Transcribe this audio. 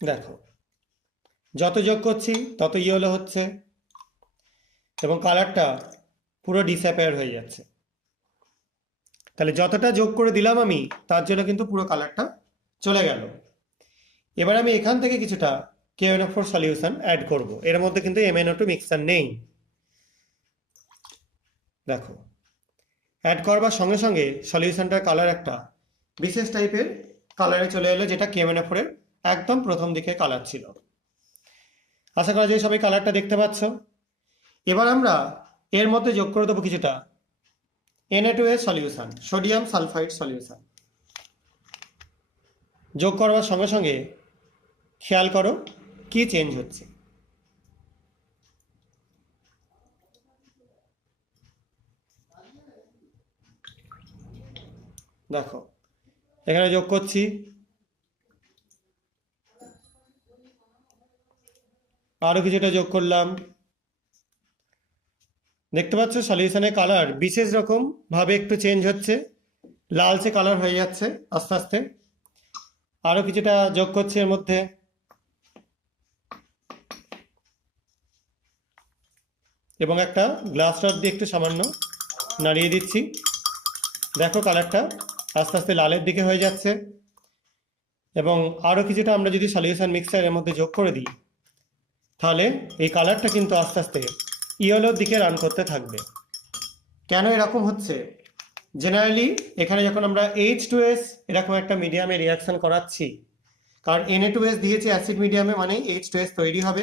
দেখো, যত যোগ করছি তত ইয়েলো হচ্ছে এবং কালারটা পুরো ডিসঅ্যাপিয়ার হয়ে যাচ্ছে। তাহলে যতটা যোগ করে দিলাম আমি, তার জন্য কিন্তু পুরো কালারটা চলে গেল। এবার আমি এখান থেকে কিছুটা KNO4 সলিউশন অ্যাড করব। এর মধ্যে কিন্তু MnO2 মিক্সচার নেই। দেখো, অ্যাড করবার সঙ্গে সঙ্গে সলিউশনটার কালার একটা বিশেষ টাইপের কালারে চলে এলো, যেটা KMnO4 এর একদম প্রথম দিকে কালার ছিল। আশা করা যায় সবাই কালারটা দেখতে পাচ্ছ। এবার আমরা এর মধ্যে যোগ করে দেবো কিছুটা Na2 solution, sodium sulphide solution. যোগ করবার সঙ্গে সঙ্গে খেয়াল করো কি চেঞ্জ হচ্ছে। দেখো, এখানে যোগ করছি, আরো কিছুটা যোগ করলাম। দেখতে পাচ্ছ সলিউশনের কালার বিশেষ রকম ভাবে একটু চেঞ্জ হচ্ছে, লালচে কালার হয়ে যাচ্ছে আস্তে আস্তে। আরো কিছুটা যোগ করছি এর মধ্যে। এবং একটা গ্লাস রড দিয়ে একটু সামান্য নাড়িয়ে দিচ্ছি। দেখো কালারটা আস্তে আস্তে লালের দিকে হয়ে যাচ্ছে। এবং আরও কিছুটা আমরা যদি সলিউশন মিক্সচার এর মধ্যে যোগ করে দিই, তাহলে এই কালারটা কিন্তু আস্তে আস্তে ইয়েলোর দিকে রান করতে থাকবে। কেন এরকম হচ্ছে? জেনারেলি এখানে যখন আমরা H2S এরকম একটা মিডিয়ামে রিয়াকশন করাচ্ছি, কারণ Na2S দিয়েছে অ্যাসিড মিডিয়ামে, মানে H2S তৈরি হবে।